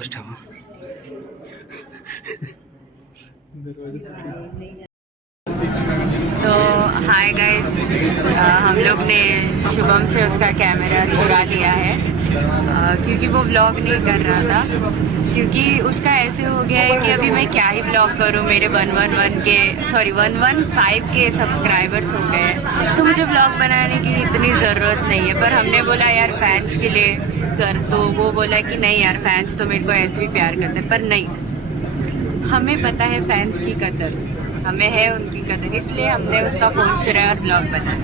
Post ठेवा। तो hi guys, हम लोग ने शुभम से उसका कैमरा चुरा लिया है क्योंकि वो व्लॉग नहीं कर रहा था। क्योंकि उसका ऐसे हो गया है कि अभी मैं क्या ही व्लॉग करूं, मेरे 115 के सब्सक्राइबर्स हो गए हैं, तो मुझे व्लॉग बनाने की इतनी ज़रूरत नहीं है। पर हमने बोला यार फैंस के लिए कर, तो वो बोला कि नहीं यार फैंस तो मेरे को ऐसे भी प्यार करते हैं। पर नहीं, हमें पता है फैंस की कदर, हमें है उनकी कदर, इसलिए हमने उसका फ़ोन चुराया और ब्लॉग बनाया।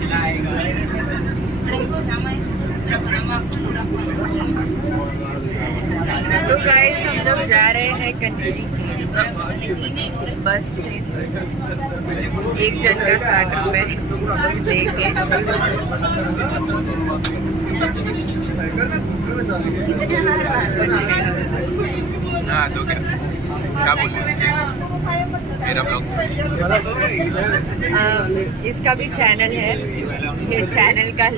तो गाइस हम लोग जा रहे हैं कनेरी बस से। एक जन का 60 रुपये देंगे। हाँ तो क्या बोलूं इसके मेरा ब्लॉग। इसका भी चैनल है, ये चैनल का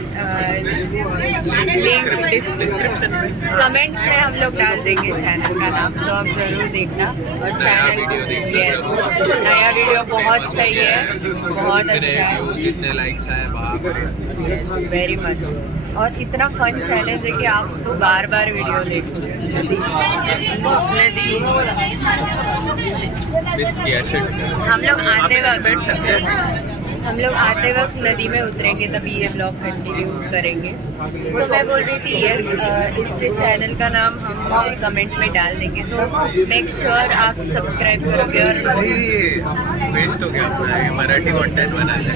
लिंक डिस्क्रिप्शन में कमेंट्स में हम लोग डाल देंगे चैनल का नाम, तो आप ज़रूर देखना। और चैनल नया वीडियो बहुत सही है, बहुत अच्छा है, कितने लाइक्स आए वेरी मच। और इतना फन चैलेंज है कि आप तो बार बार वीडियो देखोगे। हम लोग आते वक्त नदी में उतरेंगे, तभी ये ब्लॉग कंटिन्यू करेंगे। तो मैं बोल रही थी यस, इसके चैनल का नाम हम कमेंट में डाल देंगे, तो मेक श्योर आप सब्सक्राइब करोगे। और वेस्ट हो गया अपना ये मराठी कंटेंट बनाना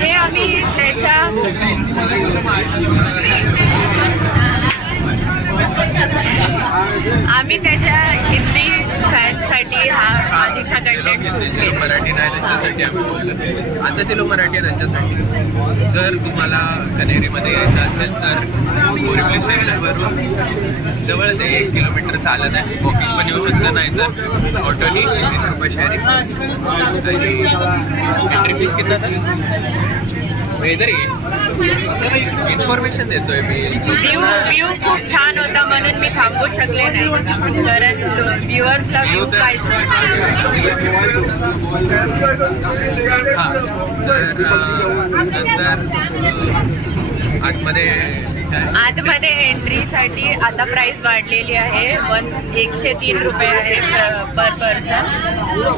हे आम्ही त्याच्या हिंदी फॅन्ससाठी हा आधीचा कंटेंट शूट केला। मराठी नाही त्यांच्यासाठी आम्ही बोललो, आताचे लोक मराठी आहे त्यांच्यासाठी। जर तुम्हाला कनेरीमध्ये यायचं असेल तर बोरिवली स्टेशनवरून जवळ ते 1 किलोमीटर चालत आहे, वॉकिंग पण येऊ शकतं, नाही तर ऑटोनी 20 रुपये शेअरिंग। आणि एंट्री फीस किती आहे? तरी इन्फॉर्मेशन देतोय मी। व्ह्यू खूप छान होता म्हणून मी थांबू शकले नाही, कारण व्ह्युअर्सला व्ह्यू पाहिजे। आतमध्ये एंट्रीसाठी आता प्राइस वाढलेली आहे, 103 रुपये आहे पर पर्सन।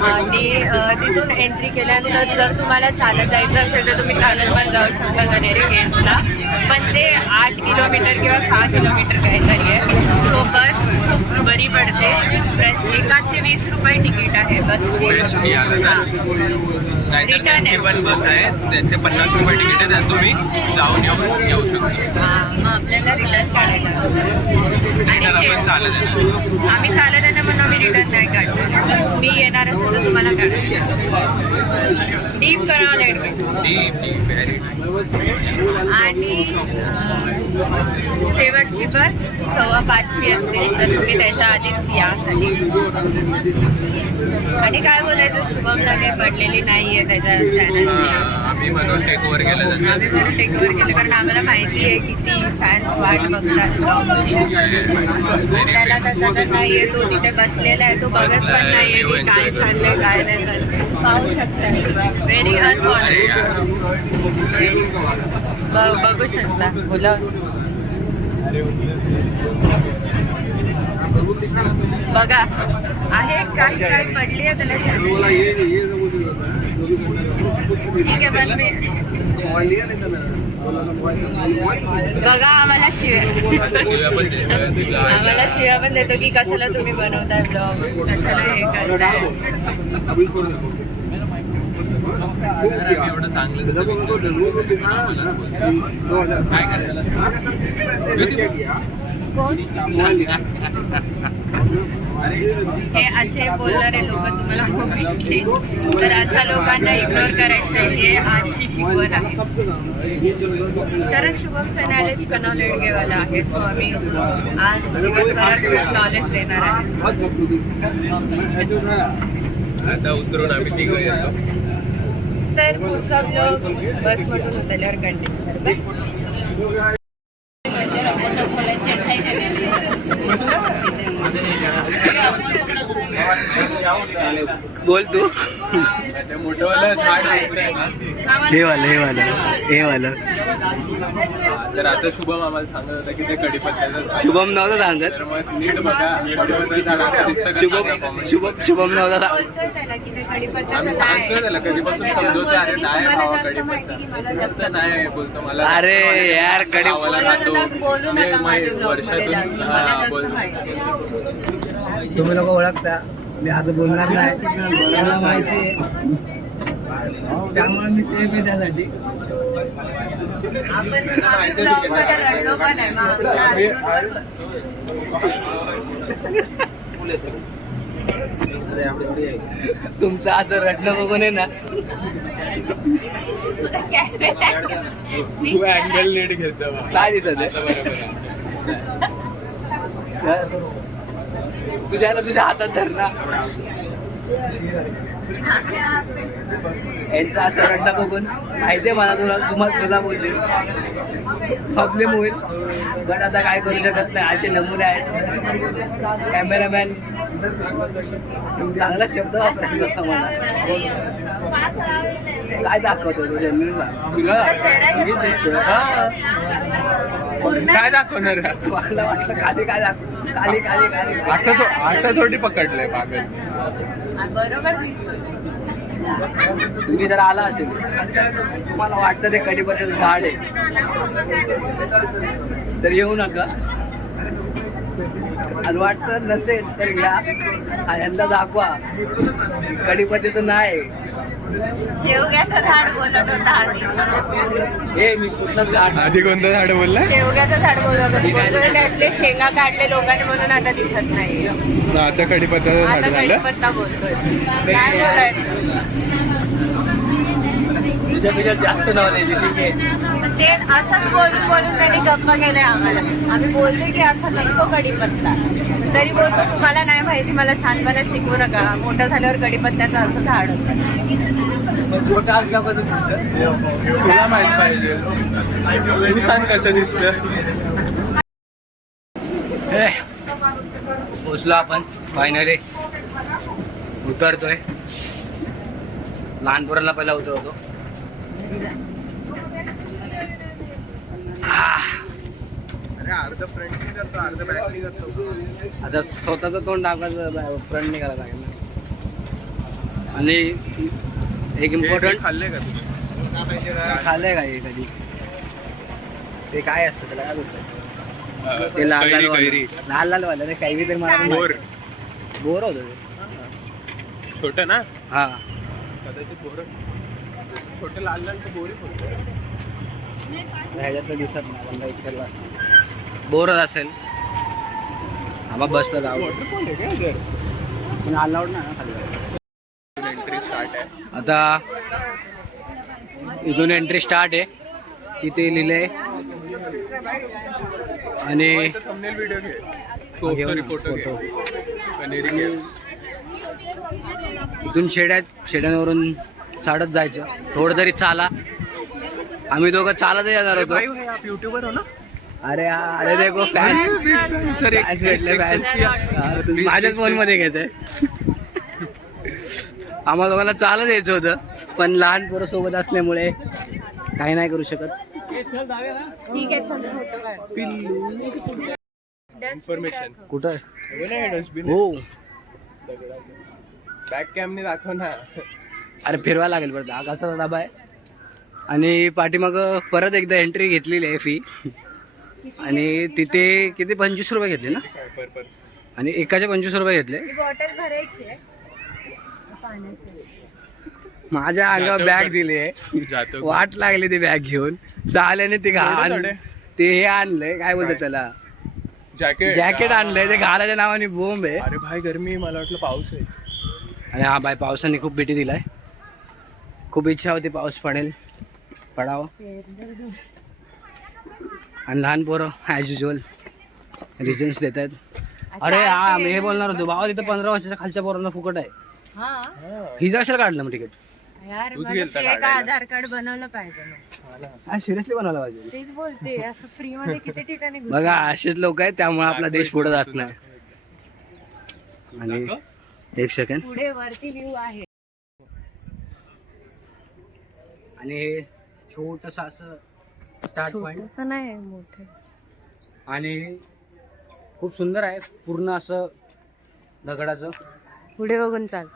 आणि तिथून एंट्री केल्यानंतर जर तुम्हाला चालत जायचं असेल तर तुम्ही चालत पण जाऊ शकता कनेरी केव्सला, पण ते 8 किलोमीटर किंवा 6 किलोमीटर काहीतरी आहे। सो बस खूप बरी पडते, एकाचे 20 रुपये तिकीट आहे बसची। रिटर्न पण बस आहे, त्याचे 50 रुपये तिकीट आहे, त्यात तुम्ही जाऊन येऊ शकता। मग आपल्याला रिटर्न काढायला आणि आम्ही चालत आहे ना, म्हणून आम्ही रिटर्न नाही काढणार। पण तुम्ही येणार असेल तर तुम्हाला काढायला डीप करावं लागेल, डीप व्हेरी। आणि शेवटची बस 5:15 असते, तर तुम्ही त्याच्या आधीच या खाली। आणि काय बोलायचं, शुभमला काही पडलेली नाही आहे त्याच्या चॅनलची, आम्ही म्हणून टेक ओव्हर केलं, कारण आम्हाला माहिती आहे की ती फॅन्स वाट बघतात ब्लॉगची। त्याला त्याचा नाही आहे, तो तिथे बसलेला आहे, तो बघत पण नाही आहे की काय चाललंय काय नाही चाललंय। पाहू शकता, व्हेरी अनफॉर्च्युनेट, बघू शकता। बोला बघा आहे काय काय पडली आहे त्याला, ठीक आहे। पण मी बघा आम्हाला शिव्या पण देतो की कशाला तुम्ही बनवताय ब्लॉग, कशाला हे करताय। एवढं चांगलं काय करायला हे असे बोलणारे लोक तुम्हाला भेटले तर अशा लोकांना इग्नोर करायचं, हे आजची शिकवण आहे। कारण शुभमचं नॉलेज कनॉलेडगेवाला आहे, सो आम्ही आज दिवसभरात खूप नॉलेज देणार आहे। आता उतरून आम्ही निघूया। त्यानंतर पुढचा ब्लॉग बसमधून उतरल्यावर कंटिन्यू. बोल तू. हे वाला तर आता शुभम आम्हाला सांगत होता की ते कडीपत्त्याचं शुभम नव्हता सांगत. तर मग नीट बघा कडीपत्त्याचं झाड असं दिसतं का? शुभम नव्हता. बोलतोय त्याला की ते कढीपत्त्याचं आम्ही नाही. सांगतोय त्याला कधीपासून समजवतोय अरे नाही भावा कडीपत्ता नाही बोलतो मला. अरे यार गावाला राहतो बोलू मी नका माझ्या वर्षातून मला बोल जास्त माहिती. तुम्ही लोक ओळखता मी असं बोलणार नाही. मला माहिती आहे त्यामुळे मी सेफ आहे त्यासाठी. आपण ब्लॉगमध्ये रडलो पण आहे मग आमच्या तुमचं असं रडणं बघून आहे ना तू अँगल नीट घेतो काय दिसत आहे तुझ्या हातात धर ना. यांचं असं रडणं बघून माहिती आहे मला तुला बोलते प्रॉब्लेम होईल. पण आता काय करू शकत नाही. असे नमुने आहेत. कॅमेरामॅन चांगला शब्द वापरायचा होता मला. काय दाखवतो तुला दिसतो. काय दाखवणार मला वाटलं खाली काय दाखव खाली असं थोडी पकडलंय पागल. बरोबर दिसतोय. तुम्ही जर आला असेल तुम्हाला वाटतं ते कडीपत्त्याचं झाड आहे तर येऊ नका. आणि वाटतं नसेल तर घ्या आणि यांना दाखवा कडीपत्त्याचं नाही. शेवग्याचं झाड बोलत होता आधी. हे मी कुठलं झाड आधी कोणतं झाड बोलला? शेवग्याचं झाड बोलत होता. त्यातले शेंगा काढले लोकांनी म्हणून आता दिसत नाही. आता कडीपत्त्याचं झाड आता झालं. कढीपत्ता बोलतोय. काय बोलायचं तुझ्यापेक्षा जास्त नॉलेज आहे. ठीक आहे ते असंच बोलून त्यांनी गप्पा केलाय आम्हाला. आम्ही बोललो की असा नसतो कढीपत्ता तरी बोलतो तुम्हाला नाही माहिती मला शांतपणे शिकवू नका. मोठं झाल्यावर कढीपत्त्याचं असं झाड होतं. पण छोटा अंगापासून दिसतं. तुला माहित पाहिजे तू सांग कसं दिसतं. पोचलो आपण फायनली. उतरतोय. लहान पोरांना पहिला उतरवतो. अरे अर्ध फ्रंटनी करतो अर्ध बॅकनी करतो. आता स्वतःचं तोंड दाखवायचं फ्रंट निघाला लागेल ना. आणि एक इम्पॉर्टंट खाल्ले का तू? खाल्लंय का हे कधी? ते काय असतं त्याला काय बोलतात? ते लाल लाल कैरी. लाल लाल वाला रे काही तरी मला बोर बोर होतं ते. छोटं ना हा कदाचित बोर छोटे लाल लाल तर बोरी बोलतो. ह्याच्यात तर दिसत नाही. मला विचारला बोरच असेल. आम्हा बसला जाऊ वॉटरफॉल आहे का जर पण अलाउड नाही ना खाली. एंट्री स्टार्ट आहे. आता इथून एंट्री स्टार्ट आहे. तिथे लिहिलंय आणि थंबनेल व्हिडिओ घे. घेऊ ना, फोटो घे. फोटो. कनेरी केव्स. इथून शेड्यांवरून चालत जायचं. थोडं तरी चाला. आम्ही दोघं चालत येणार होतो. भाई भाई आप यूट्यूबर हो ना? अरे देखो फॅन्स भेटले फॅन्स. माझ्याच फोन मध्ये घेते. आम्हाला दोघांना चालत यायचं होतं पण लहान पोरं सोबत असल्यामुळे काही नाही करू शकत. ठीक आहे चल फोटो काढ. इन्फॉर्मेशन कुठं डस्टबिन हो. बॅक कॅमने दाखव ना. अरे फिरवा लागेल बरं. आकाशाचा डबा आहे आणि पाठीमाग परत एकदा एंट्री घेतलेली आहे फी. आणि तिथे किती 25 रुपये घेतले ना. पर आणि एकाचे 25 रुपये घेतले. बॉटल भरायची आहे पाण्याची. माझ्या अंगावर बॅग दिली आहे. जातो वाट लागली ती बॅग घेऊन. चाल्याने ते थोडे. ते हे आणलंय काय बोलतात त्याला जॅकेट आणलंय. ते घालायच्या नावाने बोंब आहे. अरे भाई गरमी मला वाटलं पाऊस आहे. आणि हा बाय पावसाने खूप भीती दिलाय. खूप इच्छा होती पाऊस पडावं. आणि लहान पोरं ॲज युजल रिझन्स देत आहेत. अरे हा मी हे बोलणार होतो भावा तिथं 15 वर्षाच्या खालच्या पोरांना फुकट आहे. हा हिजा कशाला काढलं मग तिकीट? यार तूच मला गेलता एक काढायला. आधार कार्ड बनवलं पाहिजे ना. हा सिरियसली बनवला पाहिजे. तेच बोलते असं फ्री मध्ये किती ठिकाणी घुसतो. बघा असेच लोक आहेत त्यामुळे आपला देश पुढे जात नाही. आणि एक सेकंड. पुढे वरती व्ह्यू आहे. आणि हे छोटस असं स्टार्ट पॉइंट छोटंसं नाही मोठं. आणि खूप सुंदर आहे, पूर्ण असं दगडाचं. पुढे बघून चाल.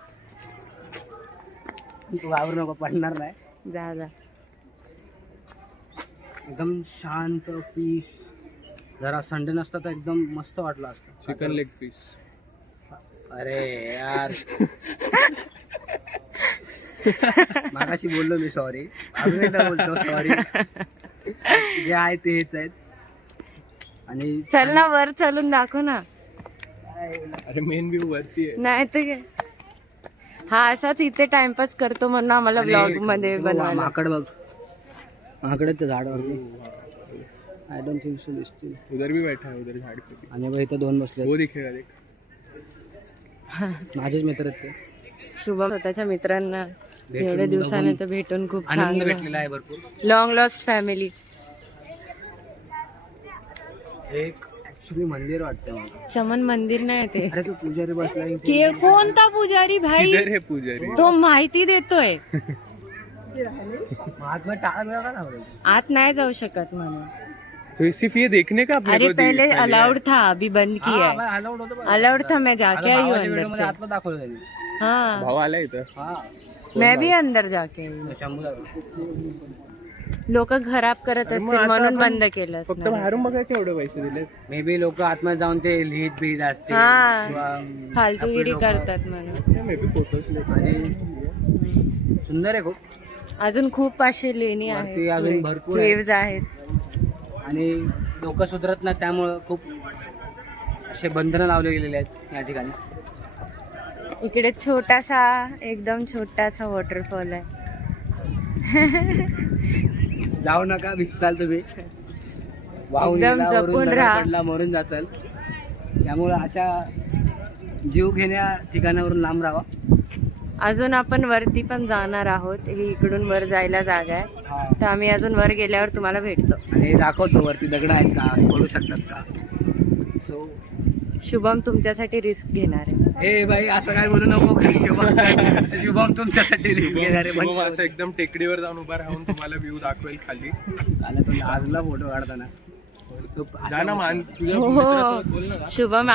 तू घाबरू नको, पडणार नाही. जा जा. एकदम शांत पीस. जरा संडे नसता तर एकदम मस्त वाटलं असतं. Chicken leg piece. अरे यार मागाशी बोललो मी सॉरी, अजून एकदा बोलतो सॉरी. जे आहे ते हेच आहेत. आणि चल ना वर चालून दाखव ना. अरे मेन व्ह्यू वरती आहे. नाही तर काय. हा असाच इथे टाइमपास करतो म्हणून आम्हाला ब्लॉग मध्ये बनवायला. माकड बघ, माकड ते झाडावरती. आय डोंट थिंक सो दिसतील. उधर भी बैठा है, उधर झाड़ पे. आणि बघ इथं दोन बसले, वो दिखेगा देख. माझेच मित्र आहेत ते. शुभम स्वतःच्या मित्रांना भेटून एवढ्या दिवसाने बघून तर भेटून खूप आनंद छान. भेटलेला आहे भरपूर. Long lost family. एक ऍक्च्युली मंदिर वाटतं मला. चमन मंदिर नाही ते. अरे तू पुजारी बसला आहे. के कोणता पुजारी भाई. इधर है पुजारी. तो माहिती देतोय. महात्मा टाळा मिळा का ना. आत नाही जाऊ शकत म्हणून. तो सिर्फ ये देखने का अपने अरे को पहले दिखाई अलाउड था अभी बंद किया है. अलाउड होतं. अलाउड था मैं जाके आई हूँ अंदर व्हिडिओ मध्ये से. आतलं दाखवलं त्यांनी. हाँ भाव आला इथं. हा मैं भी अंदर जाके आई हूँ. शंभू दाखवलं. लोक खराब करत असतील म्हणून बंद केलं फक्त असणार. बाहेरून बघायचे एवढे पैसे दिले. मे बी लोक आतमध्ये जाऊन ते लिहित बिहित असते हा. किंवा फालतूगिरी आपले लोकं- करतात म्हणून. मे बी फोटोज आणि सुंदर आहे खूप. अजून खूप असे लेणी वरती अजून भरपूर आहे. केव्ज आहेत. आणि लोक सुधरत नाही त्यामुळं खूप असे बंधनं लावले गेलेले आहेत या ठिकाणी. इकडे छोटासा एकदम छोटासा वॉटरफॉल आहे. जाऊ नका, भिजचाल तुम्ही. वाहून एकदम गेला, वरून जपून दगड राहा. पडला, मरून जाचाल. त्यामुळं अशा जीव घेण्या ठिकाणावरून लांब राहा. अजून आपण वरती पण जाणार आहोत. ही इकडून वर जायला जागा आहे. तर आम्ही अजून वर गेल्यावर तुम्हाला भेटतो. आणि दाखवतो वरती दगड आहेत का, पडू शकतात का. सो शुभम तुमच्यासाठी रिस्क घेणार आहे. ए बाई असं काय बोलू नको. शुभम तुमच्यासाठी रिस्क घेणार आहे. शुभम असं एकदम टेकडीवर जाऊन उभा राहून तुम्हाला व्ह्यू दाखवेल खाली. आला तो लाजला फोटो काढताना. तो जा ना मान तुझ्या हो मित्रासोबत बोल ना. शुभम